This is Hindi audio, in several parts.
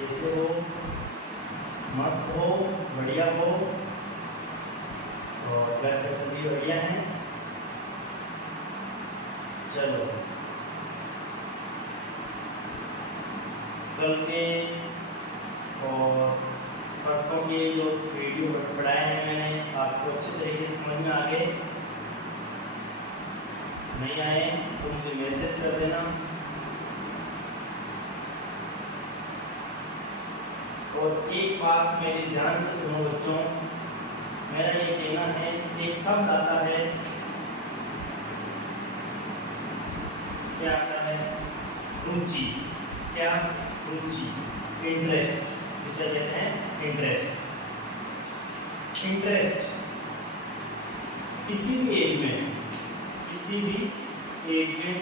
कैसे हो? मस्त हो, बढ़िया हो, और घर पे सभी बढ़िया हैं। चलो, कल के और परसों के जो वीडियो पढ़ाए हैं मैंने, आपको अच्छे तरीके से समझ में आ गए? नहीं आए तो मुझे मैसेज कर देना। और एक बात मेरे ध्यान से सुनो बच्चों, मेरा ये कहना है, एक शब्द आता है, क्या आता है? रुचि। क्या? रुचि, इंटरेस्ट, जिसे कहते हैं इंटरेस्ट। इंटरेस्ट किसी भी एज में, किसी भी एज में,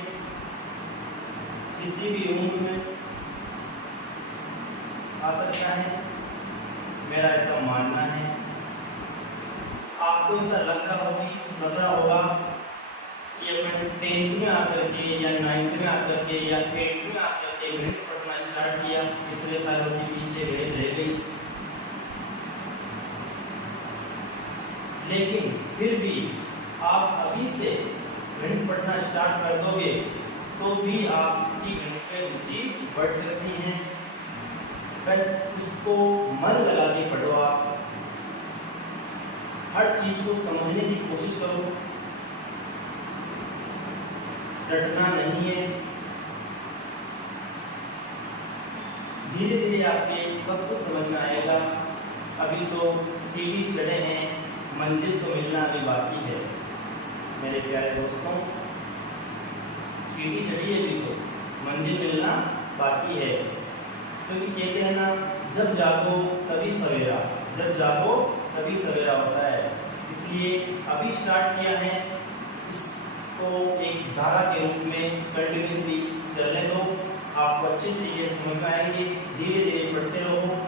किसी भी उम्र में आ सकता है, मेरा ऐसा मानना है। आपको ऐसा लग रहा होगा कि अब मैं 10th में आकर के या 9th में आकर के या 8th में आकर के गणित पढ़ना स्टार्ट किया, इतने सालों के पीछे गणित रह गई। लेकिन फिर भी आप अभी से गणित पढ़ना स्टार्ट कर दोगे तो भी आपकी गणित में रुचि बढ़ सकती है। बस उसको मन लगा के पढ़ो। आप हर चीज को समझने की कोशिश करो, रटना नहीं है। धीरे धीरे आपके सब कुछ समझ में आएगा। अभी तो सीढ़ी चढ़े हैं, मंजिल तो मिलना अभी बाकी है मेरे प्यारे दोस्तों। सीढ़ी चढ़ी है, अभी तो मंजिल मिलना बाकी है। क्योंकि कहते हैं ना, जब जागो तभी सवेरा, जब जागो तभी सवेरा होता है। इसलिए अभी स्टार्ट किया है, इसको एक धारा के रूप में कंटिन्यूसली चलने दो। आपको अच्छे तरीके से समझ में आएंगे। धीरे धीरे पढ़ते रहो,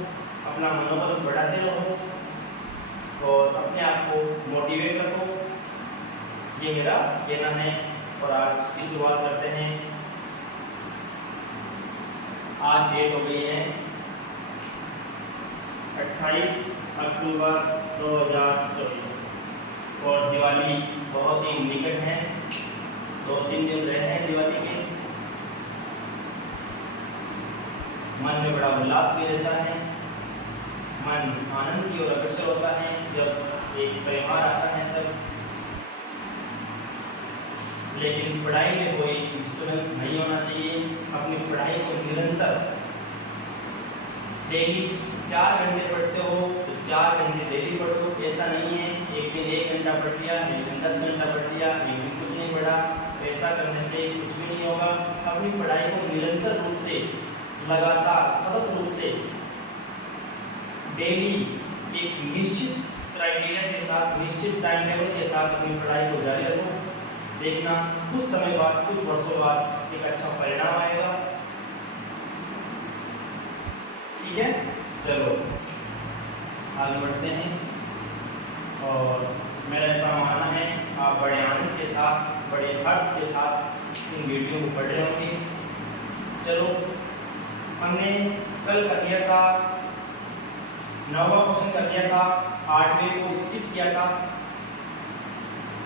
अपना मनोबल बढ़ाते रहो और अपने आप को मोटिवेट रखो। ये मेरा कहना है। और आज की शुरुआत करते हैं। आज डेट हो गई है 28 अक्टूबर 2024 और दिवाली बहुत ही निकट है। 2-3 दिन रहे हैं दिवाली के। मन में बड़ा उल्लास भी रहता है, मन आनंद की ओर अग्रसर होता है जब एक त्योहार आता है तब। लेकिन पढ़ाई में कोई डिस्टर्बेंस नहीं होना चाहिए। अपनी पढ़ाई को निरंतर डेली 4 घंटे पढ़ते हो तो 4 घंटे डेली पढ़ो। ऐसा नहीं है एक दिन 1 घंटा पढ़ लिया, एक दिन 10 घंटा पढ़ लिया, एक दिन कुछ नहीं पढ़ा। ऐसा करने से कुछ भी नहीं होगा। अपनी पढ़ाई को निरंतर रूप से, लगातार सतत रूप से डेली एक निश्चित क्राइटेरिया के साथ, निश्चित टाइम टेबल के साथ अपनी पढ़ाई को जारी रखो। देखना कुछ समय बाद, कुछ वर्षों बाद एक अच्छा परिणाम आएगा। ठीक है, चलो आगे बढ़ते हैं। और मेरा ऐसा मानना है, आप बड़े आनंद के साथ, बड़े हर्ष के साथ इन वीडियो को पढ़ रहे होंगे। चलो, हमने कल कर लिया था 9वां क्वेश्चन कर लिया था, 8वें को स्किप किया था।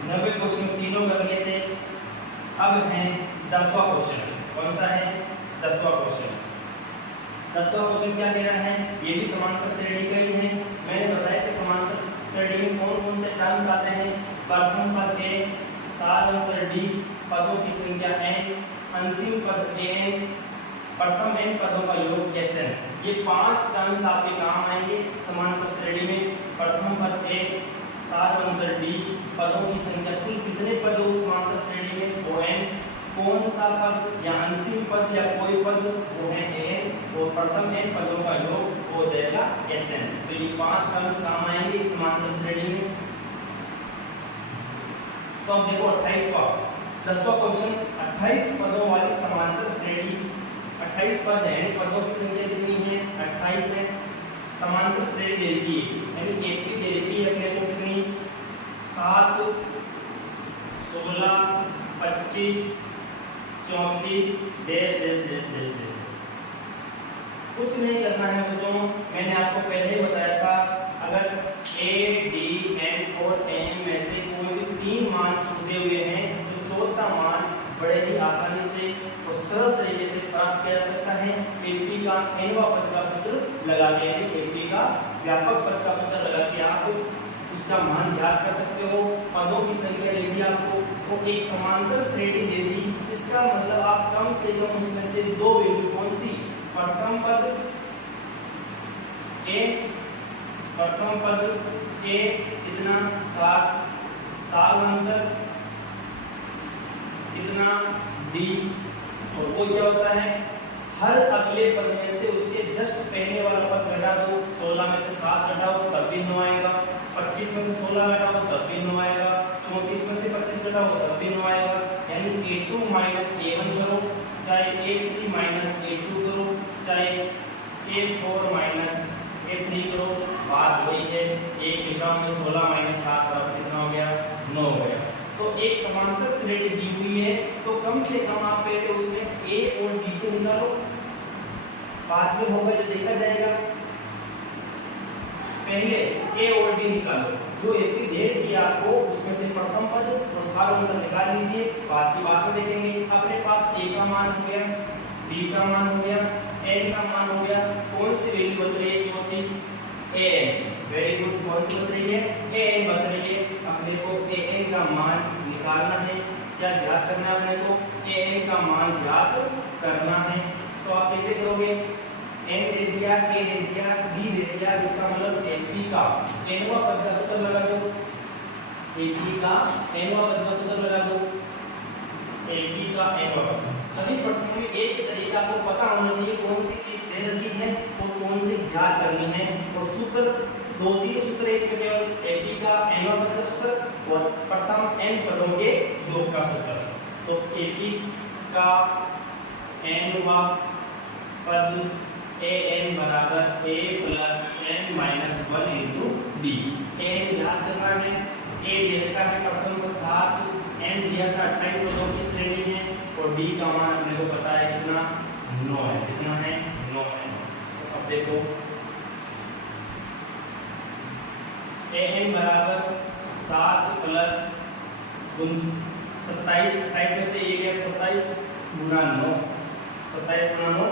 9वें क्वेश्चन तीनों कर लिए थे। अब है 10वां क्वेश्चन। कौन सा है? 10वां क्वेश्चन। 10वां क्वेश्चन क्या कह रहा है? ये भी समांतर श्रेणी का ही है। मैंने बताया कि समांतर श्रेणी में कौन कौन से टर्म्स आते हैं। प्रथम पद a, सार अंतर d, पदों की संख्या n, अंतिम पद an, प्रथम n पदों का योग sn। ये 5 टर्म्स आपके काम आएंगे समांतर श्रेणी में। प्रथम पद a, सार अंतर d, पदों की संख्या, कुल कितने पद उस समांतर श्रेणी में? वो n। कौन सा पद या अंतिम पद या कोई पद? वो है an। और प्रथम n पदों का योग हो जाएगा sn। तो ये 5 टर्म्स काम आएंगे इस समांतर श्रेणी में। तो अब देखो 28वां 10वां क्वेश्चन, 28 पदों वाली समांतर श्रेणी। 28 पद हैं, पदों की संख्या कितनी है? 28 है। समांतर श्रेणी दे दी है, यानी केपी दे दी है अपने को कितनी? 7, 16, 25, 34 dash dash dash dash dash. कुछ नहीं करना है बच्चों, मैंने आपको पहले ही बताया था, अगर ए डी एन और एम में से कोई भी 3 मान छूटे हुए हैं तो चौथा मान बड़े ही आसानी से और सरल तरीके से प्राप्त किया जा सकता है। एपी का एनवा पद का सूत्र लगा के, एपी का व्यापक पद का सूत्र लगा के आप उसका मान ज्ञात कर सकते हो। पदों की संख्या दे दी आपको, तो एक समांतर श्रेणी दे दी, इसका मतलब आप कम से कम उसमें से 2 वैल्यू कौन सी, प्रथम पद ए कितना 7 सालांतर कितना डी, और वो क्या होता है, हर अगले पद में से उसके जस्ट पहले वाला पद घटा दो। 16 में से 7 घटाओ तब भी 9 आएगा, 25 में से 16 घटाओ तब भी 9 आएगा, 34 में से 25 घटाओ तब भी 9 आएगा। यानी a2 a1 करो, चाहे a3 a2 करो, चाहे a4 a3 करो, बात वही है। एक निकाल में 16 7 बराबर कितना हो गया, 9 हो गया। तो एक समांतर श्रेणी दी हुई है, तो कम से कम आप पहले उसमें ए और डी को निकालो, बाद में होगा जो देखा जाएगा। पहले ए और डी निकालो, जो एपी दे दिया आपको उसमें से प्रथम पद और सालांतर निकाल लीजिए, बाद की बात में देखेंगे। अपने पास ए का मान हो गया, डी का मान हो गया, एन का मान हो गया, कौन सी वैल्यू बच रही है चौथी, ए एन। वेरी गुड, कौन सी बच रही है, ए एन बच रही है। अपने को ए एन का मान निकालना है, क्या ज्ञात करना है अपने को, ए एन का मान ज्ञात करना है। तो आप कैसे करोगे, एन दे दिया, ए दे दिया, डी दे दिया, इसका मतलब एपी का एनवा पद का सूत्र लगा दो, एपी का एनवा पद का सूत्र लगा दो, एपी का एनवा। सभी प्रश्नों में एक ही तरीका को पता होना चाहिए, कौन सी चीज दे रखी है और कौन सी ज्ञात करनी है। और सूत्र 2-3 सूत्र है इसमें, केवल एपी का एनवा पद का सूत्र और प्रथम n पदों के योग का सूत्र। तो एपी का एनवा पद an बराबर a plus n minus 1 into D. an याद करना है, a दिया है प्रथम को 7, n दिया था 28 पदों की श्रेणी है, और d का मान अपने को पता है कितना, 9 है। कितना है, 9 है। तो अब देखो an बराबर 7 प्लस 27, 28 में से ये गया 27 गुना 9, 27 गुना 9,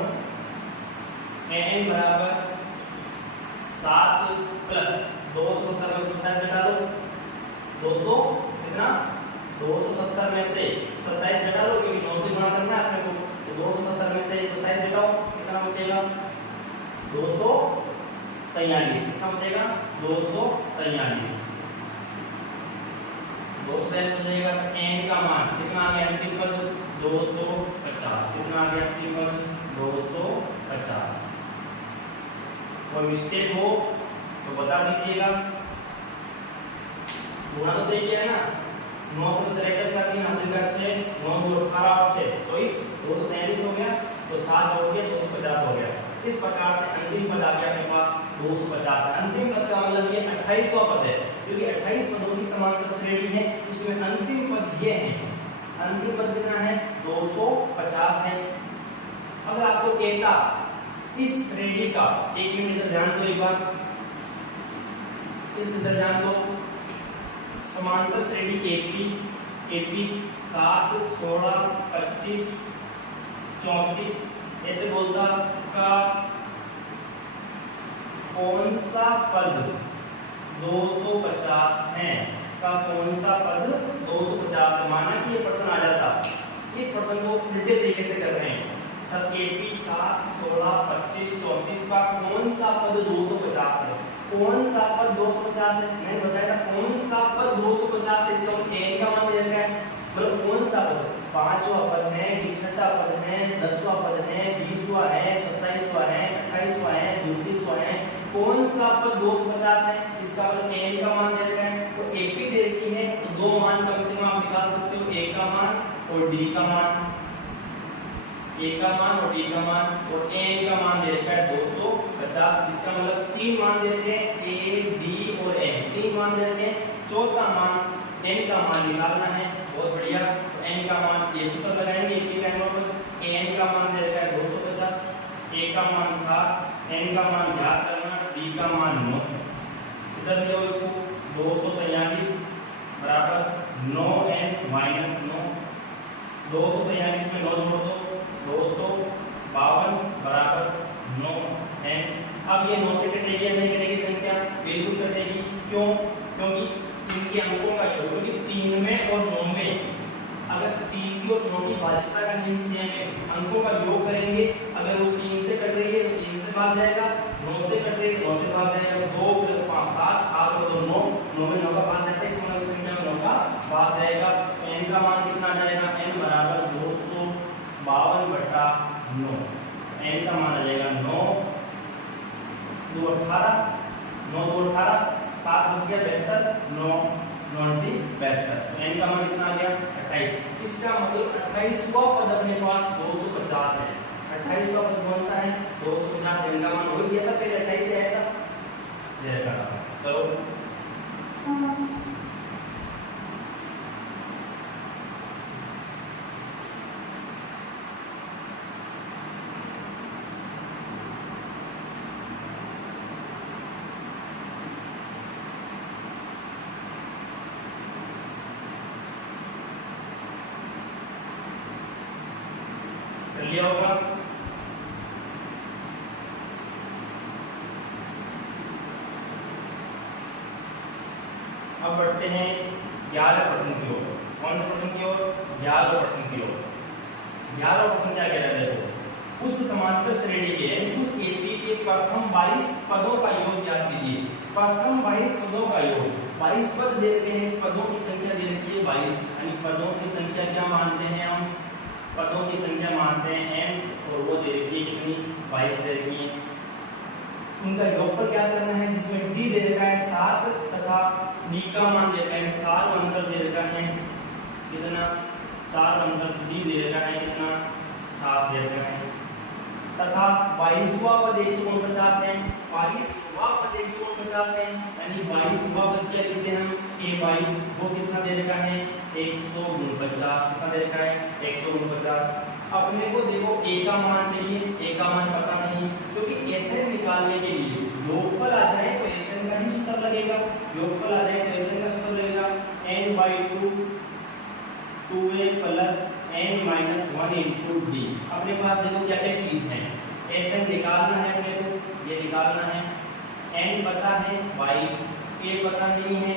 an बराबर 7 प्लस 270 में 27 घटा लो, 200 कितना, 270 में से 27 घटा लो, क्योंकि 9 से गुणा करना है अपने को। तो 270 में से 27 घटाओ, कितना बचेगा, 243। कितना बचेगा, 243। 243 हो जाएगा। n का मान कितना आ गया, अंतिम पद 250। कितना आ गया अंतिम पद, 250। कोई मिस्टेक हो तो बता दीजिएगा। गुणा तो सही किया है ना, 9 से 63 का 3 हासिल का 6, 9 2 18 6 24, 243 हो गया, तो 7 हो गया, 250 हो गया। इस प्रकार से अंतिम पद आ गया अपने पास 250। अंतिम पद का मतलब ये 28वां पद है, क्योंकि 28 पदों की समांतर श्रेणी है, उसमें अंतिम पद ये है। अंतिम पद कितना है, 250 है। अगर आपको कहता इस श्रेणी का, एक मिनट इधर ध्यान दो, एक बार इधर ध्यान दो, समांतर श्रेणी एपी 7 16 25 34 ऐसे बोलता का कौन सा पद 250 है, का कौन सा पद 250 है। माना कि ये प्रश्न आ जाता, इस प्रश्न को उल्टे तरीके से कर रहे हैं। सब एपी 7 16 25 34 का कौन सा पद 250 है, कौन सा पद 250 है, मैंने बताया था कौन सा पद 250 है। इसका n का मान दे रखा है, मतलब कौन सा पद, 5वां पद है कि 6वां पद है, 10वां पद है, 20वां है, 27वां है, 28वां है, 29वां है, कौन सा पद 250 है। इसका मतलब n का मान दे रखा है, तो एपी दे रखी है, तो दो मान कम से कम आप निकाल सकते हो, a का मान और d का मान, a का मान और d का मान, और n का मान दे रखा है 250। इसका मतलब 3 मान दे रखे हैं, a d और n, 3 मान दे रखे हैं। चौथा मान n का मान निकालना है, बहुत बढ़िया। तो n का मान ये सूत्र लगाएंगे, एपी का मान, n का मान दे रखा है 250, ए का मान 7, एन का मान ज्ञात करना, डी का मान 9। इधर लियो इसको 243 बराबर 9n माइनस 9। 243 में 9 जोड़ दो 252 बराबर 9n। अब ये 9 से कटेगी या नहीं कटेगी संख्या? बिल्कुल कटेगी। क्यों? क्योंकि इनके अंकों का योग, क्योंकि 3 में और 9 में अगर 3 की और 9 की भाज्यता का नियम सेम है, अंकों का योग करेंगे, अगर वो 3 से कट रही है तो 3 से भाग जाएगा, 9 से कट रही है तो 9 से भाग जाएगा। 2 + 5 7, 7 और 2 9, 9 में 9 का भाग जाता है, इस मतलब संख्या में 9 का भाग जाएगा। तो n का मान कितना आ जाएगा? n बराबर 252/9। n का मान आ जाएगा 9 2 18, 9 2 18, 7 बच गया 72, 9 9 72। n का मान कितना आ गया? 28। इसका मतलब 28वां पद अपने पास 250 है। 28वां पद कौन सा है? 250। n का मान हो गया था, पहले 28 से आया था। चलो लिया होगा। अब बढ़ते हैं 11% की ओर। कौन से प्रश्न की ओर? 11% की ओर। 11% क्या कह रहा है? देखो, उस समांतर श्रेणी के उस एपी के प्रथम 22 पदों का योग ज्ञात कीजिए। प्रथम 22 पदों का योग, 22 पद दे रखे हैं, पदों की संख्या दे रखी है 22, यानी पदों की संख्या क्या मानते हैं हम? पदों की संख्या मानते हैं n, और वो दे रखी है कितनी? 22 दे रखी है। उनका योगफल क्या करना है, जिसमें d दे रखा है 7 तथा d का मान दे रखा है 7, अंतर दे रखा है कितना? 7 अंतर d दे रखा है कितना? 7 दे रखा है। तथा 22वां पद 149 है, 22वां पद 149 है, यानी 22वां पद क्या लिखते हैं हम? a22, वो कितना दे रखा है? 149। कितना दे रखा है? 149। अपने को देखो a का मान चाहिए, a का मान पता नहीं, क्योंकि SN निकालने के लिए योगफल आ जाए तो SN का ही सूत्र लगेगा। योगफल आ जाए तो SN का सूत्र लगेगा n/2 2a + n-1 × d। अपने पास देखो क्या क्या चीज है, SN निकालना है अपने को, ये निकालना है। n पता है 22, a पता नहीं है,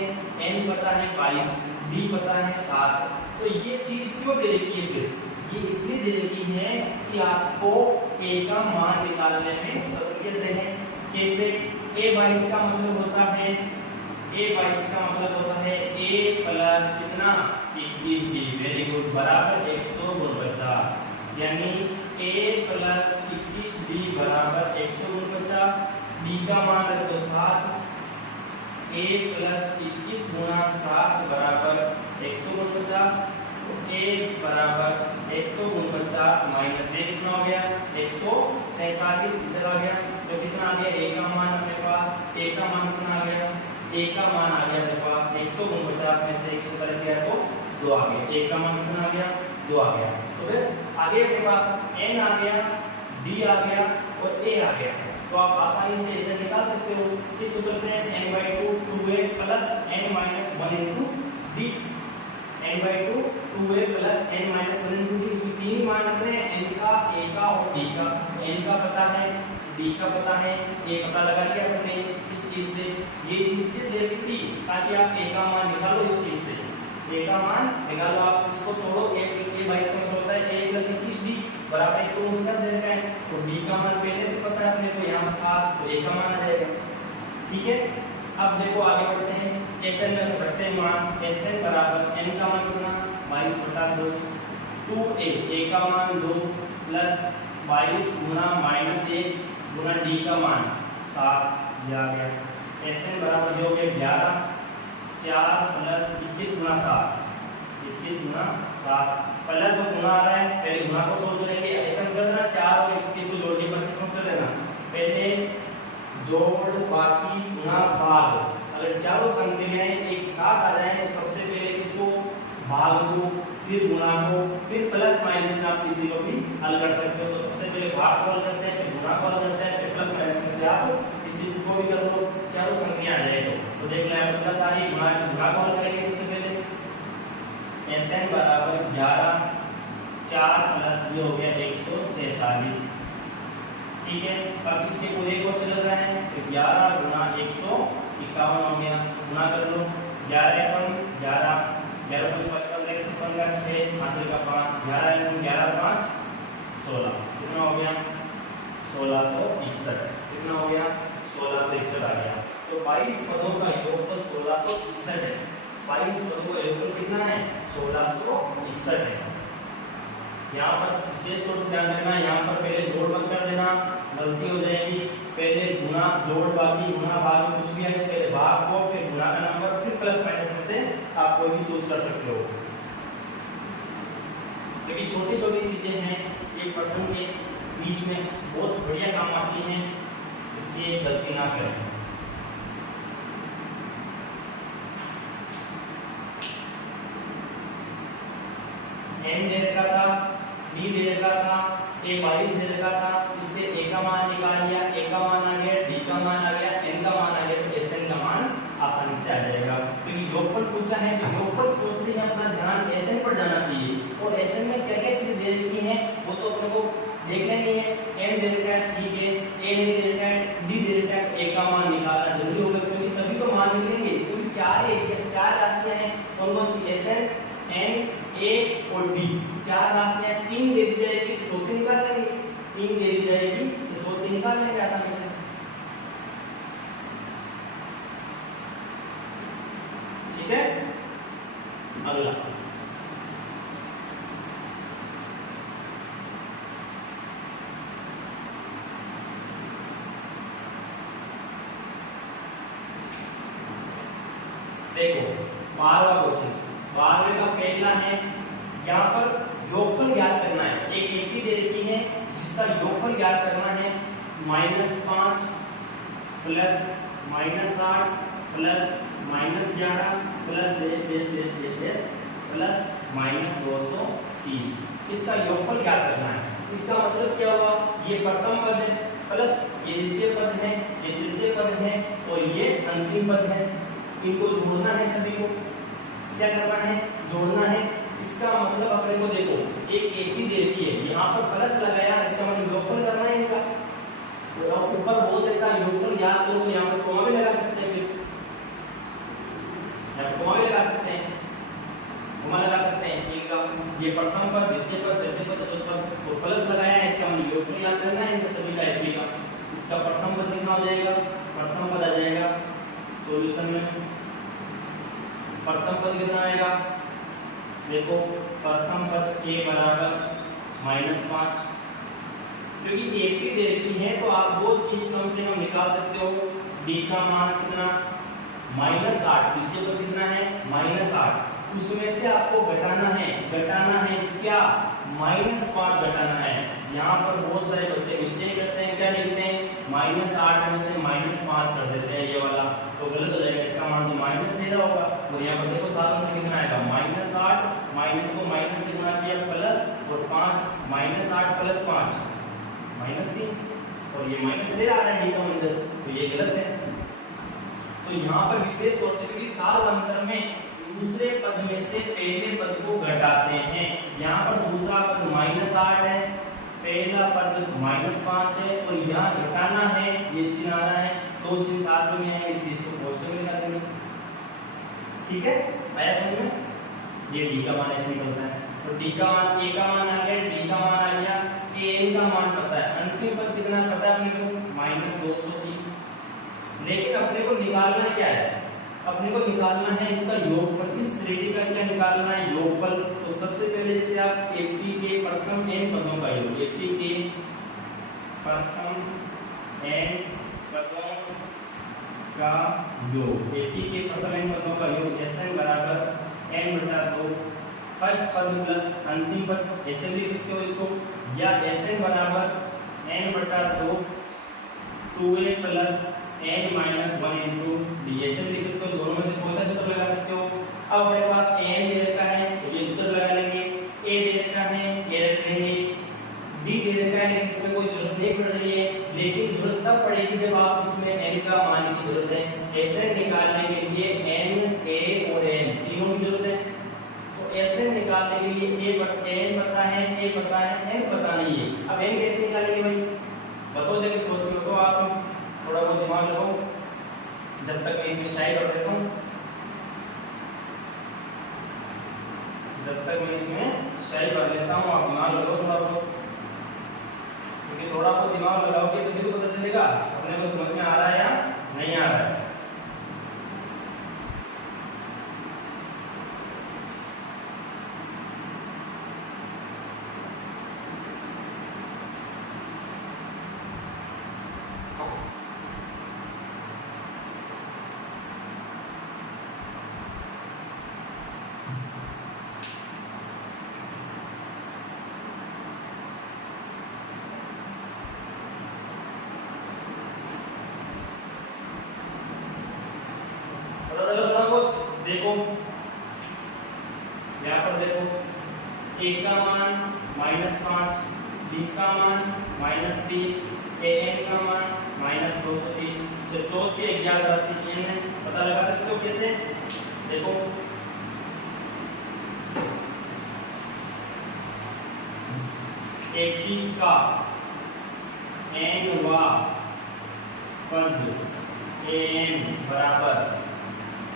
n पता है 22, d पता है 7। तो ये चीज क्यों दे रखी है? फिर ये इसलिए दे रखी है कि आपको a का मान निकालने में सहूलियत रहे। कैसे? a22 का मतलब होता है, a22 का मतलब होता है a + कितना? 21d, वेरी गुड, बराबर 149। यानी a + 21d बराबर 149। d का मान रख दो 7, a + 21 × 7 बराबर 149। तो a बराबर 149 माइनस a कितना हो गया? 147 इधर आ गया। तो कितना आ गया? a का मान अपने पास, a का मान कितना आ गया? a का मान आ गया अपने पास 149 में से 147 गया तो 2 आ गया। a का मान कितना आ गया? 2 आ गया। तो बस आगे अपने पास n आ गया, d आ गया और a आ गया। तो आप आसानी से इसे निकाल सकते हो। इस सूत्र से n/2 2a + n-1 × d, n/2 2a + n-1 × d। इसमें तीन मान रखते हैं, n का, a का और d का। n का पता है, d का पता है, a पता लगा लिया अपने इस चीज से। ये चीज इसलिए दे रखी थी ताकि आप a का मान निकालो इस चीज से। a का मान निकालो, आप इसको तोड़ो, a 22 का मतलब होता है a + 21d बराबर 149 दे रखा है। तो d का मान पहले से पता है अपने को, यहाँ 7, तो a का मान आ जाएगा। ठीक है, अब देखो आगे बढ़ते हैं। SN में से बढ़ते हैं मान। SN बराबर n का मान कितना? 22/2, 2a, a का मान 2 + 22 × -1 × d का मान 7 दिया गया। SN बराबर हो गया 11, 4 + 21 × 7, 21 × 7 प्लस और गुणा आ रहा है, पहले गुणा को सोल्व करेंगे। ऐसा कर देना 4 और 21 को जोड़ के 25 में कर देना। पहले जोड़, बाकी, गुणा, भाग। अगर चारों संख्याएं एक साथ आ जाएं तो सबसे पहले इसको भाग को, फिर गुणा को, फिर प्लस माइनस का आप किसी को भी हल कर सकते हो। तो सबसे पहले पहले भाग कॉल करते हैं, फिर गुणा कॉल करते हैं, फिर प्लस माइनस में से आप किसी को भी कर लो, चारों संख्या आ जाए तो देख लो यहाँ पर प्लस आ रही, गुणा कॉल करेंगे सबसे पहले Sn बराबर 11 4 प्लस ये हो गया 147। ठीक है, अब इसके पूरे को चल रहा है तो 11 गुणा 151 हो गया, गुणा कर लो 11 1 11 11 5 15 6 हासिल का 5 11 11 5 16 कितना हो गया 1661। कितना हो गया 1661 आ गया। तो 22 पदों का योगफल 1661 है। 22 पदों का योगफल कितना है 1661 है। यहाँ पर विशेष तौर से ध्यान रखना, यहाँ पर पहले जोड़ मत कर देना, गलती हो जाएगी। पहले गुणा जोड़ बाकी गुणा भाग कुछ भी है, पहले भाग को फिर गुणा का नंबर फिर प्लस माइनस में से आप कोई भी चूज कर सकते हो। लेकिन छोटी छोटी चीजें हैं एक पर्सन के बीच में बहुत बढ़िया काम आती हैं, इसलिए गलती ना करें। n दे रखा था, d दे रखा था, a 22 दे रखा था, इससे a का मान निकाल लिया, a का मान आ गया, d का मान आ गया, n का मान आ गया, तो Sn का मान आसानी से आ जाएगा। क्योंकि योगफल पूछा है तो योगफल पूछते ही अपना ध्यान Sn पर जाना चाहिए, और Sn में क्या क्या चीजें दे रखी हैं वो तो अपने को देखना नहीं है। n दे रखा है ठीक है, a नहीं दे रखा है, d दे रखा है, a का मान निकालना जरूरी होगा क्योंकि तभी तो मान निकलेंगे। इसमें चार राशियां हैं, कौन सी Sn n a और d, चार राशियां, तीन दे दी जाएगी तो चौथी निकाल लेंगे, तीन दे दी जाएगी तो चौथी निकाल लेंगे आसानी से। ठीक है, अगला देखो 12वां क्वेश्चन। 12वें का पहला है, यहाँ पर योगफल ज्ञात करना है। एक ही दे रखी है जिसका योगफल ज्ञात करना है -5 plus -8 plus -11 plus dash dash dash dash dash plus -230। इसका योगफल ज्ञात करना है। इसका मतलब क्या हुआ, ये प्रथम पद है प्लस ये द्वितीय पद है, ये तृतीय पद है और ये अंतिम पद है। इनको जोड़ना है, सभी को क्या करना है जोड़ना है। इसका मतलब अपने को देखो एक ही दे रखी है, यहाँ पर प्लस लगाया, इसका मतलब योगफल करना है इनका। तो ऊपर बोल देता है योगफल याद करो, तो यहाँ पर कोमा भी लगा सकते हैं, फिर यहाँ कोमा भी लगा सकते हैं, कोमा लगा सकते हैं। इनका ये प्रथम पद, द्वितीय पद, तृतीय पद, चतुर्थ पद, तो प्लस लगाया है, इसका मतलब योगफल याद करना है इनका सभी का एपी का। इसका प्रथम पद कितना हो जाएगा, प्रथम पद आ जाएगा सॉल्यूशन में। प्रथम पद कितना आएगा, देखो प्रथम पद a बराबर -5, क्योंकि एपी दे रखी है तो आप दो चीज कम से कम निकाल सकते हो। d का मान कितना -8, द्वितीय पद कितना है -8, उसमें से आपको घटाना है क्या -5 घटाना है। यहाँ पर बहुत सारे बच्चे मिस्टेक करते हैं, क्या लिखते हैं -8 में से -5 कर देते हैं, ये वाला तो गलत हो जाएगा। इसका मान तो माइनस दे रहा होगा, और यहाँ पर देखो साथ में कितना आएगा -8, माइनस को माइनस से गुणा किया प्लस और 5, -8 प्लस 5 -3, और ये माइनस दे रहा है डी का अंदर, तो ये गलत है। तो यहाँ पर विशेष तौर से क्योंकि साल अंतर में दूसरे पद में से पहले पद को घटाते हैं। यहाँ पर दूसरा पद -8 है, पहला पद -5 है, और यहाँ घटाना है, ये चिन्हाना है, दो चिन्ह साथ में है, इसलिए इसको पोस्टर में लगा देंगे। ठीक है, आया समझ में। ये डी का मान ऐसे निकलता है, तो डी का मान a का मान आ गया, d का मान आ गया, n का मान पता है, अंतिम पद कितना पता है अपने को -230। लेकिन अपने को निकालना क्या है, अपने को निकालना है इसका योगफल। इस श्रेणी का क्या निकालना है योगफल। तो सबसे पहले जैसे आप 80 के प्रथम n पदों का योग, 80 के प्रथम n पदों का योग, 80 के प्रथम n पदों का योग Sn बराबर n/2, फर्स्ट पद प्लस अंतिम पद ऐसे लिख सकते हो इसको, या Sn बराबर n/2 2a plus n-1 into d, ऐसे लिख सकते हो। दोनों में से कोई सा सूत्र लगा सकते हो। अब हमारे पास n दे रखा है तो ये सूत्र लगा लेंगे, a दे रखा है a रख लेंगे, d दे रखा है इसमें कोई एन पता है, ए पता है, एन पता नहीं है। अब एन कैसे निकालेंगे भाई? बताओ, देखो सोच के बताओ, आप थोड़ा बहुत दिमाग लगाओ जब तक मैं इसमें शाही कर देता हूँ, जब तक मैं इसमें शाही कर लेता हूँ, आप दिमाग लगाओ थोड़ा बहुत, क्योंकि थोड़ा बहुत दिमाग लगाओगे तो भी पता चलेगा अपने को समझ में आ रहा है या नहीं आ रहा है। देखो यहाँ पर देखो, ए का मान -5, बी का मान -3, एन का मान -230। तो चौथे अज्ञात राशि की एन है, पता लगा सकते हो कैसे? देखो एकी का एन वा पद एन बराबर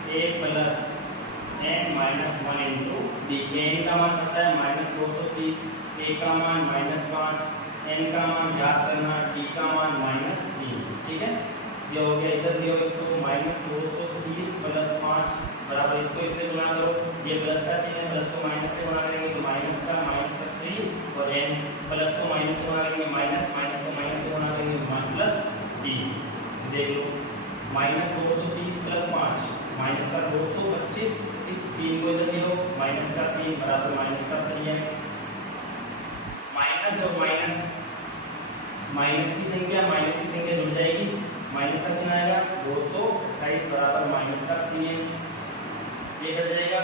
a plus n minus 1 into D. N का मान पता है -230, a का मान -5, n का मान ज्ञात करना, d का मान -3। ठीक है, ये हो गया। इधर दियो इसको -230 प्लस 5 बराबर, इसको इससे गुणा करो, ये प्लस का चिन्ह है, प्लस को माइनस से गुणा करेंगे तो माइनस का -3, और n प्लस को माइनस से गुणा करेंगे माइनस, माइनस को माइनस से गुणा करेंगे प्लस 3। देख लो, -230 प्लस 5 माइनस का 225, इस 3 को इधर ले लो, माइनस का 3 बराबर माइनस का 3 है। माइनस और माइनस, माइनस की संख्या जुड़ जाएगी, माइनस का चिन्ह आएगा, 228 बराबर माइनस का 3, ये कट जाएगा।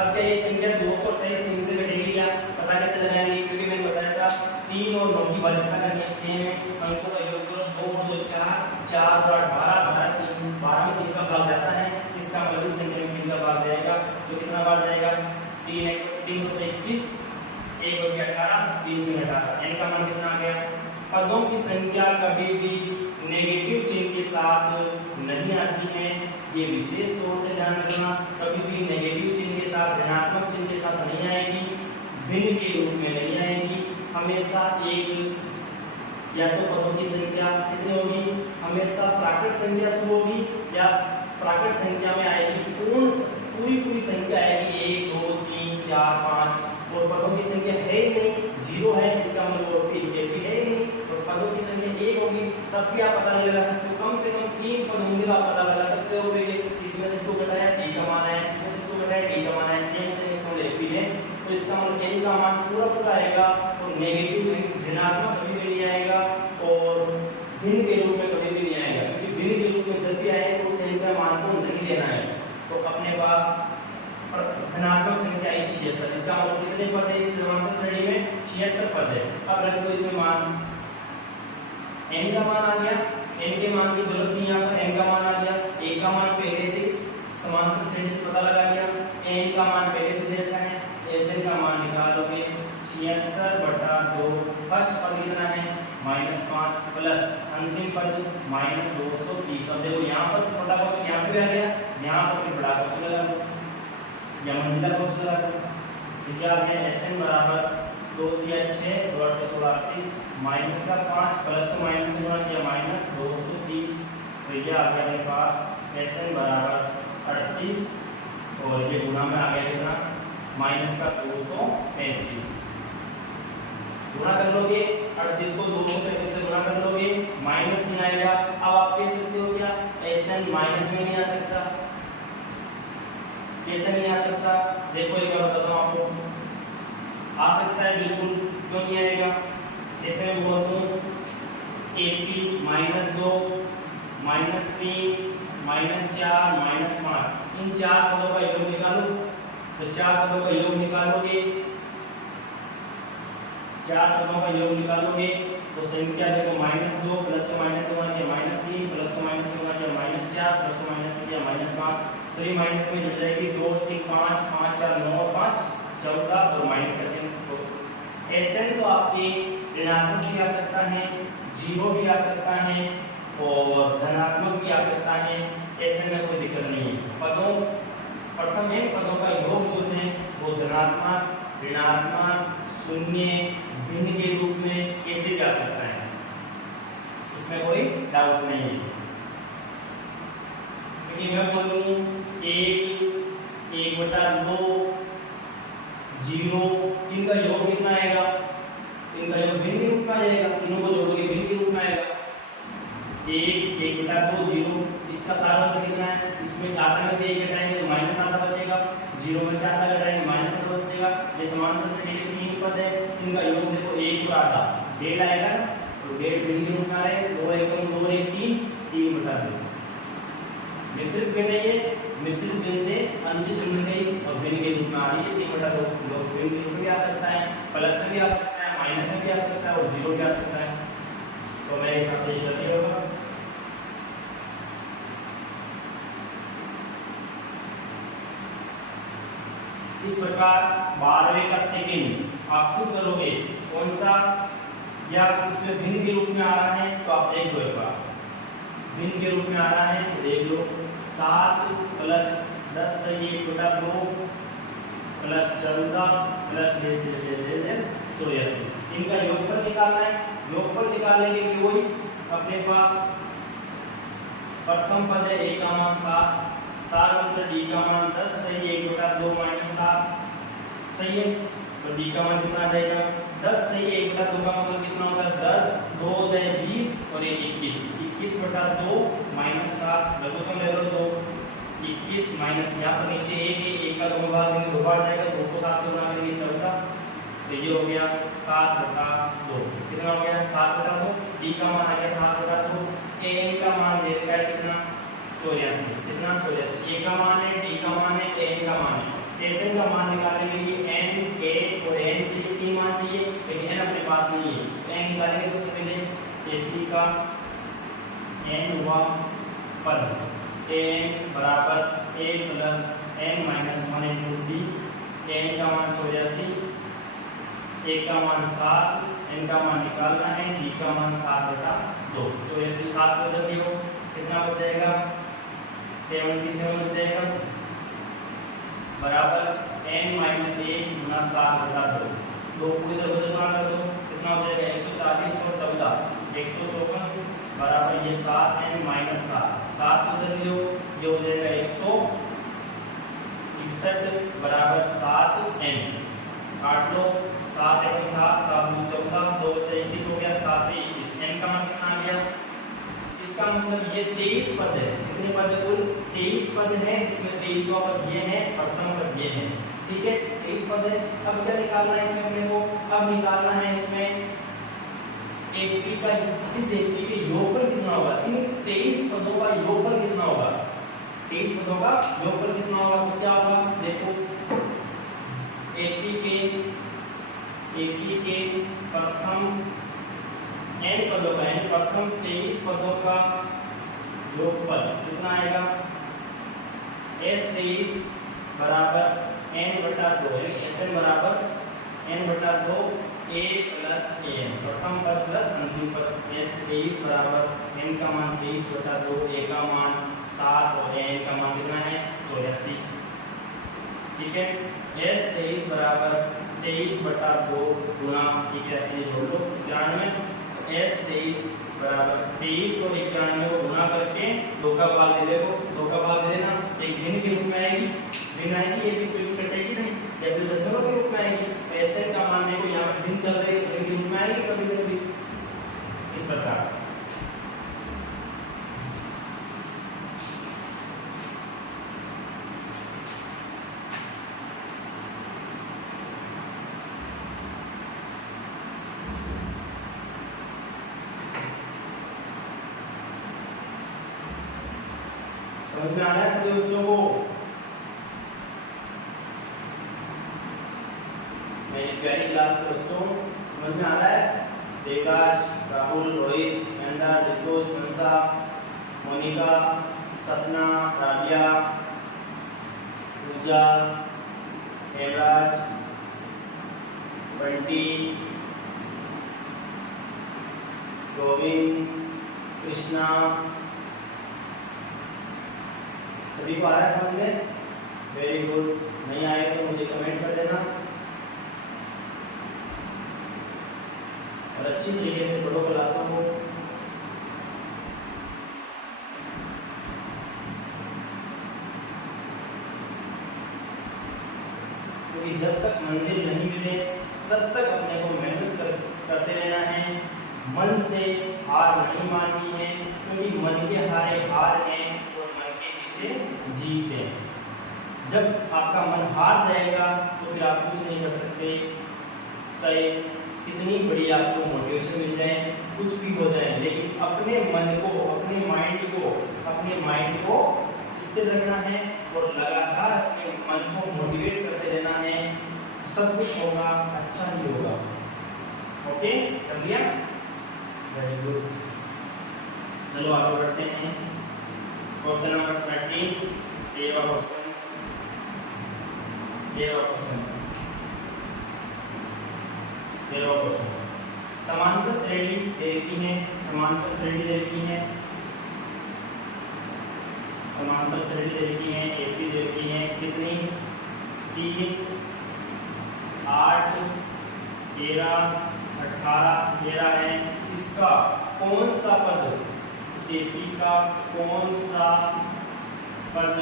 अब क्या ये संख्या 228 3 से घटेगी क्या? पता कैसे लगाएंगे? क्योंकि मैंने बताया था 3 और 9 की भाज्यता करनी सेम है। अंकों का योगफल 2 और 2 4, 4 और 8 12, 12 में 3 का भाग जाता है, इसका मतलब इस संख्या में 3 का भाग जाएगा, तो कितना भाग जाएगा? 3 है 321, 1 हो गया 18, 3 से 18, n का मान कितना आ गया? पदों की संख्या कभी भी नेगेटिव चिन्ह के साथ नहीं आती है, ये विशेष तौर से ध्यान रखना। कभी भी नेगेटिव चिन्ह के साथ, ऋणात्मक चिन्ह के साथ नहीं आएगी, भिन्न के रूप में नहीं आएगी, हमेशा एक या तो पदों की संख्या कितनी होगी, हमेशा प्राकृत संख्या शुरू होगी या प्राकृत संख्या में आएगी पूरी संख्या आएगी 1 2 3 4 5, और पदों की संख्या है ही नहीं, 0 है, इसका मतलब भी है ही नहीं, तो पदों की संख्या 1 होगी, तब भी आप पता नहीं लगा सकते हो। कम से कम 3 पद होंगे तो आप पता लगा सकते हो। इसमें से 100 घटाया d का मान है, इसमें से 100 घटाया d का मान है, सेम इसमें भी है, तो इसका मतलब n का मान पूरा आएगा, और नेगेटिव ऋणात्मक कभी भी नहीं आएगा, और भिन्न के रूप में कभी भी नहीं आएगा, क्योंकि भिन्न के रूप में जब भी आए तो उस n का मान को नहीं लेना है। तो अपने पास धनात्मक संख्या है 76, इसका मतलब कितने पद है इस समांतर श्रेणी में? 76 पद है। अब रख दो इसमें मान, n का मान आ गया, n के मान की जरूरत नहीं, यहाँ पर n का मान आ गया, a का मान पहले से समांतर श्रेणी से पता लगा लिया, n का मान पहले से दे रखा है, Sn का मान निकालोगे 76/2, फर्स्ट पद कितना है? -5 प्लस अंतिम पद -230। अब देखो यहाँ पर छोटा क्वेश्चन यहाँ पे आ गया, यहाँ पर फिर बड़ा क्वेश्चन लगा दो या मंजिला क्वेश्चन लगा दो, तो क्या आ गया? Sn बराबर 2 दिया 6 और 16 38, माइनस का 5 प्लस को माइनस से गुणा किया -230, तो ये आ गया मेरे पास Sn बराबर 38, और ये गुणा में आ गया कितना? माइनस का 235। गुणा कर लोगे 38 को 235 से गुणा कर लोगे, माइनस चिन्ह आएगा। अब आप कह सकते हो क्या Sn माइनस में नहीं आ सकता? कैसे नहीं आ सकता? देखो एक बार बताता हूँ आपको, आ सकता है बिल्कुल, क्यों नहीं आएगा? जैसे मैं बोलता हूँ AP -2 -3 -4 -5, इन 4 पदों का योग निकालो, तो 4 पदों का योग निकालोगे, 4 पदों का योग निकालोगे तो संख्या देखो -2 प्लस को माइनस से गुणा किया -3 प्लस को माइनस से गुणा किया -4 प्लस को माइनस से किया -5, सभी माइनस में जुड़ जाएगी, 2 3 5 5 4 9 5 14 और माइनस का चिन्ह। तो Sn तो आपके ऋणात्मक भी आ सकता है, 0 भी आ सकता है और धनात्मक भी आ सकता है। Sn में कोई दिक्कत नहीं है। पदों प्रथम n पदों का योग जो है वो धनात्मक, ऋणात्मक, शून्य, भिन्न के रूप में कैसे जा सकता है, इसमें कोई डाउट नहीं है। क्योंकि मैं बोलूं 1/2 0, इनका योग कितना आएगा, इनका योग भिन्न के रूप में आएगा, तीनों को जोड़ोगे भिन्न के रूप में आएगा। 1/2 0, इसका सारा मतलब कितना है, इसमें आधा में से 1 घटाएंगे तो माइनस आधा बचेगा, 0 में से आधा घटाएंगे माइनस आधा बचेगा। ये समांतर से डेढ़ 3 पद है, इनका योग देखो 1 और आधा 1.5 आएगा, तो 1.5 भिन्न के रूप में आएगा, 2 1 2 1 3 3/2। मिश्रित भिन्न है, मिश्रित भिन्न से अनुचित भिन्न गई और भिन्न के रूप में आ रही है 3/2। भिन्न के रूप में आ सकता है, प्लस में भी आ सकता है, माइनस में भी आ सकता है और 0 भी आ सकता है। तो मेरे हिसाब से ये गलती होगा। इस प्रकार 12वें का सेकंड आप खुद करोगे कौन सा, या इसमें भिन्न के रूप में आ रहा है तो आप देख लो एक बार, भिन्न के रूप में आ रहा है तो देख लो। 7 + 10 से 1/2 + 14 + 84, इनका योगफल निकालना है। योगफल निकालने के लिए वही अपने पास प्रथम पद है a का मान 7, 7 × d का मान 10 सही है, 1/2 - 7 सही है, तो d का मान कितना आ जाएगा 10 सही है। 1/2 का मतलब कितना होगा 10, 2 × 20 और 1 21, 21/2 - 7 लघुत्तम ले लो 2, 21 माइनस यहाँ पर नीचे 1 है, 1 का 2 भाग देंगे 2 बार जाएगा, 2 को 7 से गुणा करेंगे 14, तो ये हो गया 7/2। कितना हो गया 7/2, d का मान आ गया 7/2, an का मान दे रखा है कितना 84, कितना 84, a का मान है, d का मान है, an का मान है। Sn का मान निकालने के लिए n, a और n चाहिए, 3 मान चाहिए, लेकिन n अपने पास नहीं है, n निकालेंगे सबसे पहले 80 का n हुआ पद, an बराबर a + n - 1 × d, n का मान 84, a का मान 7, n का मान निकालना है, d का मान 7/2, 84 7 बदल दियो, कितना बच जाएगा 77 बच जाएगा, बराबर n - 1 × 7/2, 2 को इधर बदलना कर दो, कितना हो जाएगा 140 और 14 154, बराबर ये 7n - 7 बदल दियो, ये हो जाएगा 161 बराबर 7n, काट लो 7 × 7 7 × 14, 2 × 21 हो गया, 7 × 21, n का मान कितना आ गया, इसका मतलब ये 23 पद है, कितने पद है कुल 23 पद है, जिसमें 23वां पद ये है, प्रथम पद ये है, ठीक है 23 पद है। अब क्या निकालना है इसमें अपने को, अब निकालना है इसमें 80 का, इस 80 के योगफल कितना होगा, इन 23 पदों का योगफल कितना होगा, 23 पदों का योगफल कितना होगा, तो क्या होगा देखो 80 के प्रथम n पदों का, प्रथम 23 पदों का योगफल कितना आएगा, S23 बराबर n/2, यानी Sn बराबर n/2 a + an, प्रथम पद प्लस अंतिम पद, S23 बराबर n का मान 23/2, a का मान 7 और an का मान कितना है 84, ठीक है। S23 बराबर 23/2 गुणा 81 जोड़ लो 91, S23 बराबर 23 और 91 को गुणा करके 2 का भाग दे देखो, 2 का भाग दे देना, एक भिन्न के रूप में आएगी, भिन्न आएगी, ये भी कोई कटेगी नहीं, जब भी दशमलव के रूप में आएगी तो ऐसे का मान देखो यहाँ पे भिन्न चल रही है, भिन्न के रूप में आएगी कभी कभी इस प्रकार से। समझ में आ रहा है सभी बच्चों को, मेरी प्यारी क्लास के बच्चों समझ में आ रहा है। देवराज, राहुल, रोहित, नंदा, दिव्योश, मनसा, मोनिका, सपना, राबिया, पूजा, देवराज, 20, गोविंद, कृष्णा, सभी को आ रहा है समझ में? Very good. नहीं आए तो मुझे कमेंट कर देना और अच्छी तरीके से पढ़ो क्लासों को। क्योंकि जब तक मंजिल नहीं मिले तब तक अपने को मेहनत करते रहना है, मन से हार नहीं माननी है, क्योंकि मन के हारे हार हैं और मन के जीते जीत हैं। जब आपका मन हार जाएगा तो फिर आप कुछ नहीं कर सकते, चाहे कितनी बड़ी आपको मोटिवेशन मिल जाए, कुछ भी हो जाए, लेकिन अपने मन को, अपने माइंड को स्थिर रखना है और लगातार अपने मन को मोटिवेट करते रहना है, सब कुछ होगा, अच्छा ही होगा। ओके, कर लिया? Very good. चलो आगे बढ़ते हैं। क्वेश्चन नंबर 13, ये वाला क्वेश्चन, समांतर श्रेणी दे रखी है, समांतर श्रेणी दे रखी है, समांतर श्रेणी दे रखी है, एक भी दे रखी है, कितनी? 3, 8, 13, 18, 13 है। इसका कौन सा पद, इस एपी का कौन सा पद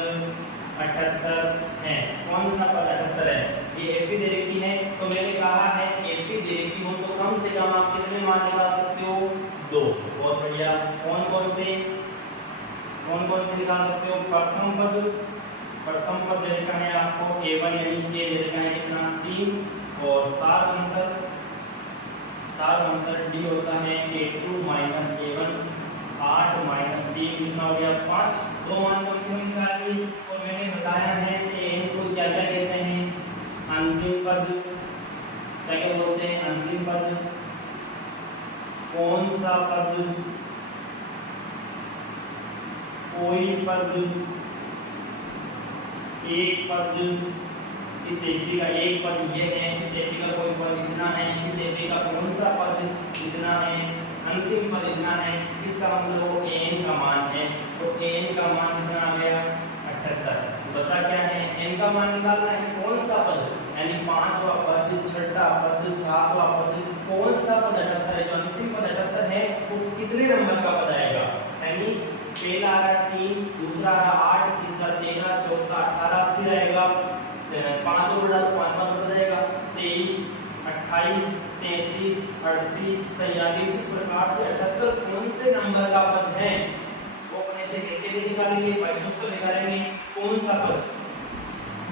78 है? कौन सा पद 78 है? ये एपी दे रखी है, तो मैंने कहा है एपी दे रखी हो तो कम से कम आप कितने मान निकाल सकते हो? 2। बहुत बढ़िया। कौन कौन से निकाल सकते हो? प्रथम पद दे रखा है आपको a1 यानी a दे रखा है कितना? 3, और सार अंतर d होता है a2 माइनस a1, 8 माइनस 3 कितना हो गया? 5। 2 मान कम से कम निकालिए। और मैंने बताया है कि n को क्या क्या कहते हैं? अंतिम पद। क्या बोलते हैं? अंतिम पद। कौन सा पद? कोई पद, एक पद। इस एपी का एक पद ये है, इस एपी का कोई पद इतना है, इस एपी का कौन सा पद इतना है, अंतिम पद इतना है, इसका मतलब वो n का मान है। तो n का मान कितना आ गया? 78। बचा क्या है? n का मान निकालना है। कौन सा पद? यानी 5वां पद, 6वां पद, 7वां पद, कौन सा पद 78 है? जो अंतिम पद 78 है वो कितने नंबर का पद आएगा? यानी पहला आ रहा 3, दूसरा आ रहा 8, तीसरा 13, चौथा 18, फिर आएगा 5 और डालो, 5वां बदल जाएगा 23, 28, 33, 38, 43। इस प्रकार से 78 कौन से नंबर का पद है वो अपने से करके भी निकालेंगे, पैसों निकालेंगे। कौन सा पद?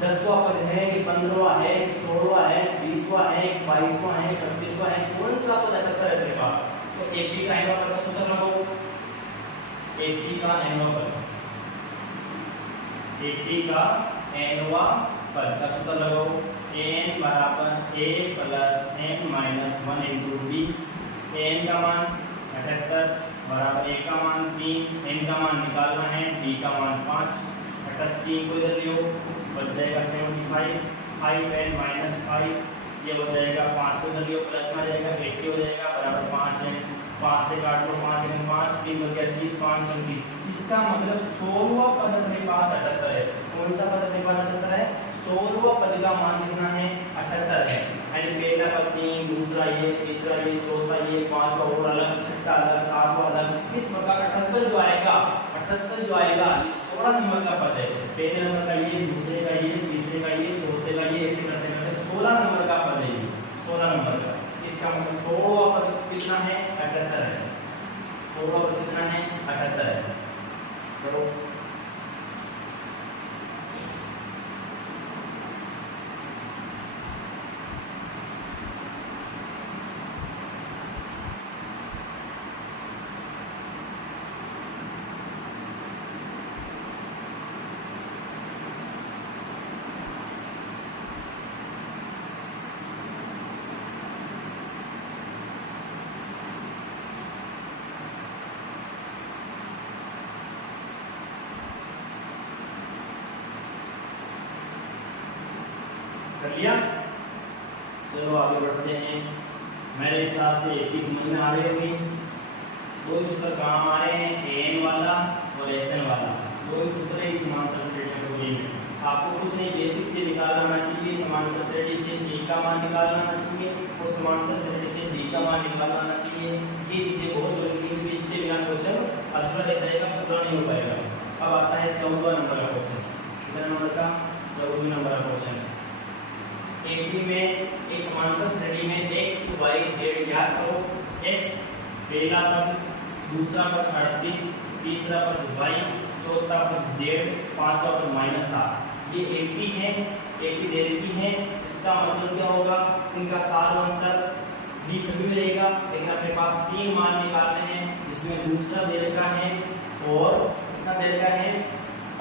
10वां पद है कि 15वां है, 16वां है, 20वां है, 22वां है, 25वां है? कौन सा पद 78 है तेरे पास? तो एक ही का एनवा पद का सूत्र लगाओ। एक ही का एनवा पद, एक ही का एनवा पद का सूत्र लगाओ। n बराबर a plus n minus 1 into b। n का मान 78 बराबर a का मान 3, n का मान निकालना है, b का मान 5। 38 को इधर लियो, बच जाएगा 75, 5n माइनस 5 ये हो जाएगा 5 को इधर लियो, प्लस में जाएगा 80 हो जाएगा बराबर 5 है। 5 से काट लो, 5 में 5, 3 बच गया 30, 5 30। इसका मतलब 16वां पद अपने पास 78 है। कौन सा पद अपने पास 78 है? 16वां पद का मान कितना है? 78 है। यानी पहला पद 3, दूसरा ये, तीसरा ये, चौथा ये, 5वां और अलग, 6वां अलग, 7वां अलग। इस प्रकार 78 जो आएगा, 78 जो आएगा ये 16 नंबर का पद है। पहले नंबर का ये, दूसरे का ये, तीसरे का ये, चौथे का ये, ऐसे करते करते 16 नंबर का पद है। 16 नंबर का, इसका मतलब 16वां पद कितना है? 78 है। 16वां पद कितना है? 78 है। चलो कर लिया? चलो आगे बढ़ते हैं। मेरे हिसाब से 21 समझ में आ रही होगी। दो सूत्र कहाँ आ रहे हैं, एन वाला और एस एन वाला, दो सूत्र है समांतर श्रेणी में। आपको कुछ नहीं, बेसिक चीज निकालना चाहिए। समांतर श्रेणी से ए का मान निकालना चाहिए और समांतर श्रेणी से डी का मान निकालना चाहिए। ये चीजें बहुत जरूरी है क्योंकि इसके बिना क्वेश्चन अधूरा रह जाएगा, पूरा नहीं हो पाएगा। अब आता है 14 नंबर का क्वेश्चन। कितना नंबर का? 14 नंबर का क्वेश्चन। एक में एक समांतर श्रेणी में x y z ज्ञात करो। x पहला पद, दूसरा पद 38, तीसरा पद y, चौथा पद z, पांचवा पद -7। ये 80 है, 80 दे रखी है। इसका मतलब क्या होगा, इनका सार अंतर भी सभी में रहेगा, लेकिन अपने पास 3 मान निकालने हैं, जिसमें दूसरा दे रखा है और कितना दे रखा है,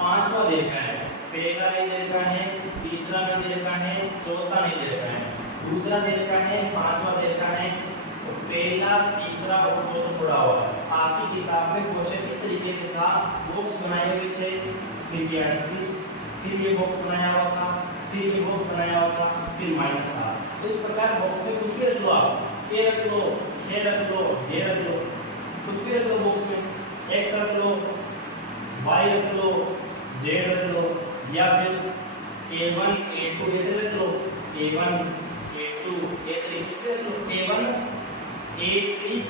पांचवा दे रखा है। पहला नहीं दे रखा है, तीसरा नहीं दे रखा है, चौथा नहीं दे रखा है, दूसरा दे रखा है, पांचवा दे रखा है, तो पहला, तीसरा और चौथा छोड़ा हुआ है। आपकी किताब में क्वेश्चन इस तरीके से था, बॉक्स बनाए हुए थे, फिर ये बॉक्स बनाया हुआ था, फिर ये बॉक्स बनाया हुआ था, फिर -7। तो इस प्रकार बॉक्स में कुछ भी रख लो, आप ए रख लो, ए रख लो, ए रख लो, कुछ भी रख लो बॉक्स में। x रख लो, y रख लो, z रख लो, या फिर a1 a2 ये रख लो, a1 a2 a3 कुछ भी रख लो, a1 a3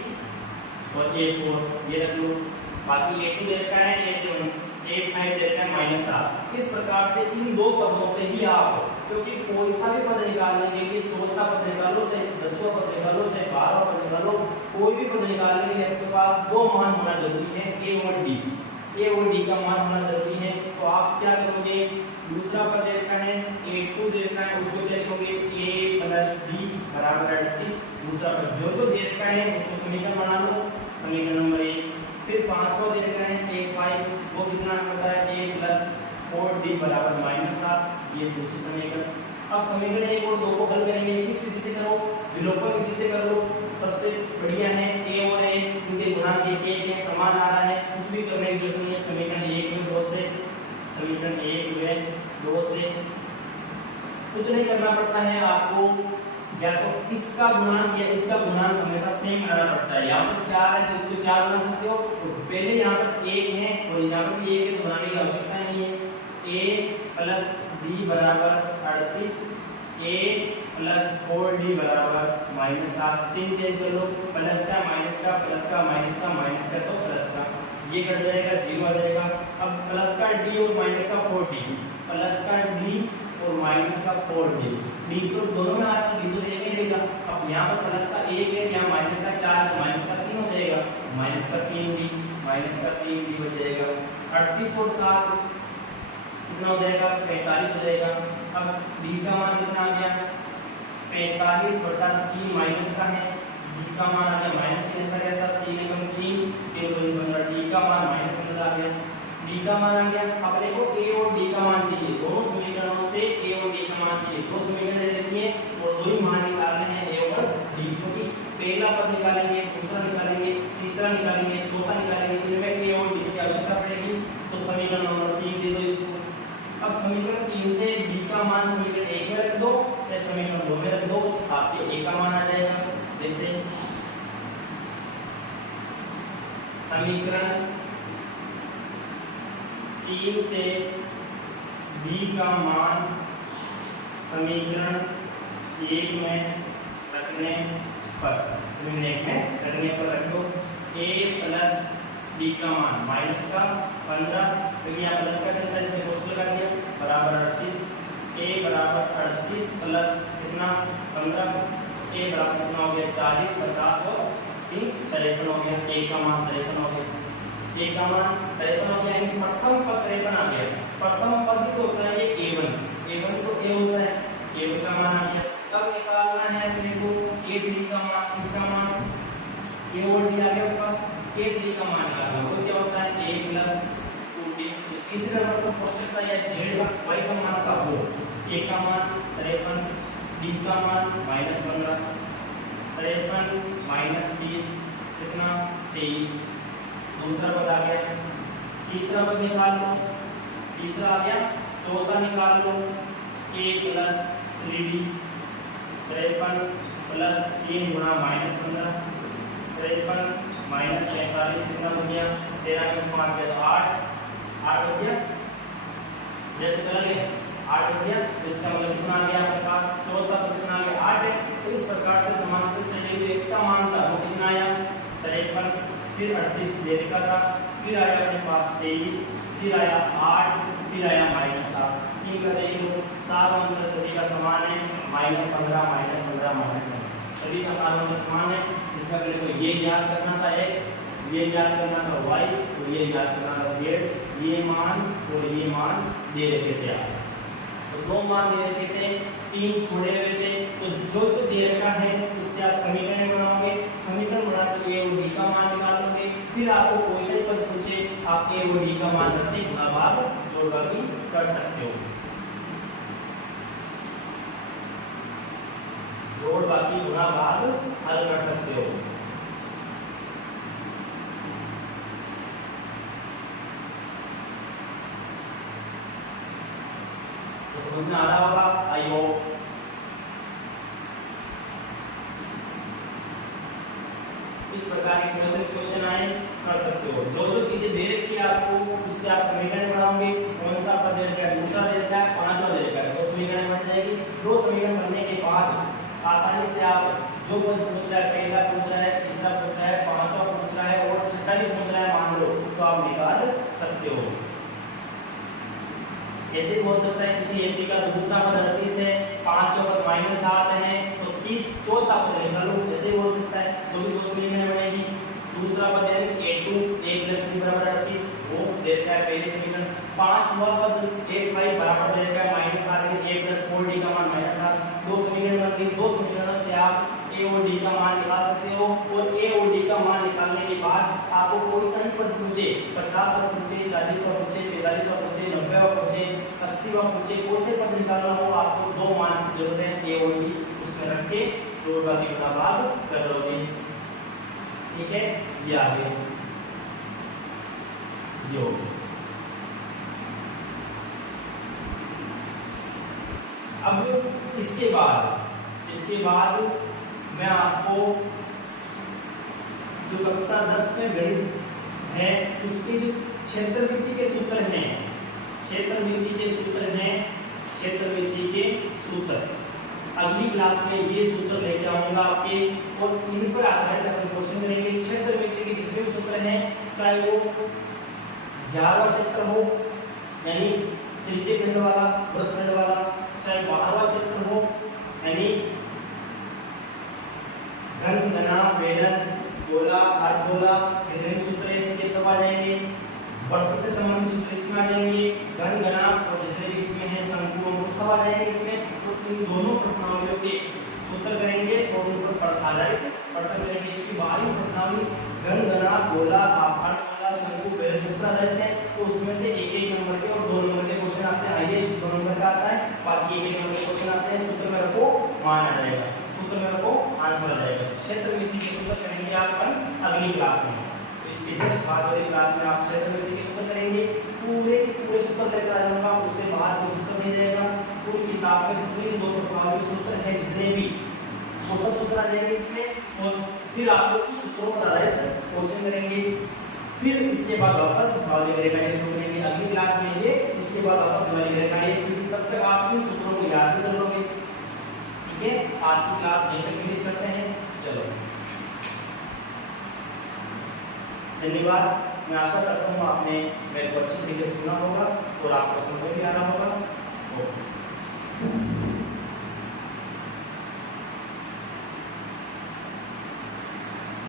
और a4 ये रख लो। बाकी a2 दे रखा है, a7 a5 दे रखा है -7। इस प्रकार से इन दो पदों से ही आप, क्योंकि कोई सा भी पद निकालने के लिए, चौथा पद निकालो, चाहे 10वां पद निकालो, चाहे 12वां पद निकालो, कोई भी पद निकालने के लिए आपके पास दो मान होना जरूरी है, a और d। a और d का मान होना जरूरी है। तो आप क्या करोगे, दूसरा पद दे रखा है, a2 दे रखा है, उसको क्या लिखोगे, a + d = 38। दूसरा पद जो दे रखा है उसको समीकरण बना लो, समीकरण नंबर 1। फिर पांचवा दे रखा है a5, वो कितना होता है, a + 4d = -7। ये दूसरी समीकरण। अब समीकरण 1 और 2 को हल करेंगे, किस विधि से करो, विलोपन विधि से कर लो। सबसे बढ़िया है a और a, इनके गुणांक एक है, समान आ रहा है, कुछ भी करने की जरूरत नहीं है। समीकरण 1 में 2 से, समीकरण 1 में 2 से कुछ नहीं करना पड़ता है आपको, या तो इसका गुणांक या इसका गुणांक हमेशा सेम बनाना पड़ता है। यहाँ पर 4 है तो इसको 4 बना सकते हो, तो पहले यहाँ पर 1 है और यहाँ पर भी 1 है, तो बनाने की आवश्यकता नहीं है। a + d = 38, a + 4d = -7। चिन्ह चेंज कर लो, प्लस का माइनस का, प्लस का माइनस का, माइनस का तो प्लस का, ये कट जाएगा, 0 आ जाएगा। अब प्लस का d और माइनस का 4d, प्लस का d और माइनस का 4d, d तो दोनों में आ रहा है, d तो एक ही देगा। अब यहाँ पर प्लस का 1 है, यहाँ माइनस का 4 है, माइनस का 3 हो जाएगा, माइनस का 3d, माइनस का 3d हो जाएगा। 38 और 7 कितना हो जाएगा, 45 हो जाएगा। अब d का मान कितना आ गया, 45/3 माइनस का है, d का मान आ गया माइनस चिन्ह के साथ, 3 × 3 3 × 15, d का मान -15 आ गया, d का मान आ गया। अपने को a और d का मान चाहिए, दोनों समीकरणों से a और d का मान चाहिए। दो समीकरण दे रखी है और दो ही मान निकालने हैं, a और d, क्योंकि पहला पद निकालेंगे, दूसरा निकालेंगे, तीसरा निकालेंगे, चौथा निकालेंगे, इनमें a और d की आवश्यकता पड़ेगी। तो समीकरण नंबर 3 दे दो इसको। अब समीकरण 3 से d का मान समीकरण 1 में रख दो, चाहे समीकरण 2 में रख दो, आपके a का मान आ जाएगा। जैसे समीकरण 3 से b का मान समीकरण 1 में रखने पर, समीकरण 1 में रखने पर रख दो, a + d का मान माइनस का 15, क्योंकि यहाँ प्लस का चलता है इसलिए कोष्ठक लगा दिया, बराबर 38, a = 38 प्लस कितना 15, a बराबर कितना हो गया 40, 50 और 3 53 हो गया, a का मान 53 हो गया, a का मान 53 हो गया, यानी प्रथम पद 53 आ गया। प्रथम पद तो होता है ये a1, a1 तो a होता है, a1 का मान आ गया। तब निकालना है अपने को a3 का मान, इसका मान a और d आ गया अपने पास, a3 का मान निकालना, वो क्या होता है a + 2d। इसी नंबर को कोष्ठक का या z का y का मान का हो, a का मान 53, d का मान -15, 53 - 30 कितना 23। दूसरा पद आ गया, तीसरा पद निकाल लो, तीसरा आ गया, चौथा निकाल लो a + 3d, 53 प्लस 3 गुणा -15, 53 माइनस 45 कितना हो गया, 13 में से 5 गया तो 8 बच गया, ये तो चला गया 8 बच गया। तो इसका मतलब कितना आ गया आपके पास, 14 तो कितना आ गया 8 है। तो इस प्रकार से समांतर से जो x का मान था वो कितना आया 53, फिर 38 देने का था, फिर आया अपने पास 23, फिर आया 8, फिर आया -7। ठीक है, देख लो सारा अंतर सभी का समान है, -15 -15 सभी का सारा अंतर समान है। इसका पहले को ये ज्ञात करना था x, ये ज्ञात करना था y और ये ज्ञात करना था z। ये मान और ये मान दे रखे थे आप, तो 2 मान दे रखे थे, 3 छोड़े हुए थे। तो जो जो दे रखा है उससे आप समीकरण बनाओगे, समीकरण बना के a और b का मान निकालोगे। फिर आपको क्वेश्चन पर पूछे आप a और b का मान रखते गुणा भाग जोड़ भी कर सकते हो, जोड़ बाकी गुणा भाग हल कर सकते हो। तो समझ में आ रहा होगा, आई होप। इस प्रकार के क्वेश्चन आए कर सकते हो। जो जो चीजें दे रखी है आपको उससे आप समीकरण बनाओगे। कौन सा पद दे रखा है, दूसरा दे रखा है, पांचवा दे रखा है, तो समीकरण बन जाएगी। 2 समीकरण बनने के बाद आसानी से आप जो पद पूछ रहा है, पहला पूछ रहा है, तीसरा पूछ रहा है, पांचवा पूछ रहा है और छठा भी पूछ रहा है मान लो, तो आप निकाल सकते हो। ऐसे बोल सकता है किसी एपी का दूसरा पद 38 है, पांचवा पद -7 है, तो 30 चौथा पद निकालो, ऐसे बोल सकता है। तो भी 2 समीकरण बनेगी। दूसरा पद है a2 a + b = 38, वो देता है पहले समीकरण। पांचवा पद a5 बराबर देता है -7 के a + 4d का मान -7। 2 समीकरण बनते हैं। 2 समीकरणों से आप a और d का मान निकाल सकते हो। और a और d का मान निकालने के बाद आपको कोई सही पद पूछे, 50 वां पूछे, 40 वां पूछे, 45 वां पूछे, 90 वां पूछे, 80 वां पूछे, कौन से पद निकालना हो आपको 2 मान की जरूरत है, a और d उसमें रख के जोड़ बाकी गुणा भाग कर लोगे। ठीक है, ये आगे योग। अब इसके बाद मैं आपको जो कक्षा 10 में गणित है उसके क्षेत्रवृत्ति के सूत्र हैं, क्षेत्रवृत्ति के सूत्र अगली क्लास में ये सूत्र लेके आऊंगा आपके, और इन पर आधारित अपन क्वेश्चन करेंगे। क्षेत्रवृत्ति के जितने भी सूत्र हैं, चाहे वो 11वां चैप्टर हो यानी त्रिज्य खंड वाला, वृत्तखंड वाला, चाहे 12वां चैप्टर हो यानी घन, घना, बेलन, गोला, अर्धगोला, कितने सूत्र इसके सब आ जाएंगे। वृत्त से संबंधित सूत्र इसमें आ जाएंगे, घन, घना और जितने भी इसमें हैं शंकु वो सब आ जाएंगे इसमें। तो इन दोनों प्रश्नावलियों के सूत्र करेंगे और उन पर आधारित प्रश्न करेंगे, क्योंकि बाहरी प्रश्नावली घन, घना, गोला, आयताकार, शंकु, बेलन इस पर आधारित है। तो उसमें से एक नंबर के और 2 नंबर के क्वेश्चन आते हैं, हाईएस्ट 2 नंबर का आता है, बाकी एक नंबर के क्वेश्चन आते हैं। सूत्र में रखो मान आ जाएगा, सूत्र में रखो आंसर आ जाएगा। क्षेत्रवृत्ति के सूत्र करेंगे आप अगली क्लास में। तो इसके जस्ट बाद वाली क्लास में आप क्षेत्रवृत्ति के सूत्र करेंगे, पूरे सूत्र लेकर आ जाऊंगा, उससे बाहर कोई सूत्र नहीं जाएगा। पूरी किताब में जितने 2 प्रश्नावली सूत्र हैं जितने भी, वो सब सूत्र आ जाएंगे इसमें। और फिर आप लोग उस सूत्रों पर आधारित क्वेश्चन करेंगे। फिर इसके बाद वापस दिवाली करेगा ये शुरू करेंगे अगली क्लास में ये, इसके बाद वापस दिवाली करेगा ये, क्योंकि तब तक आप इन सूत्रों को याद भी कर लोगे। ठीक है, आज की क्लास यहीं तक फिनिश करते हैं। चलो, धन्यवाद। मैं आशा करता हूँ आपने मेरे को अच्छी तरीके से सुना होगा और आपको समझ भी आ रहा होगा। ओके।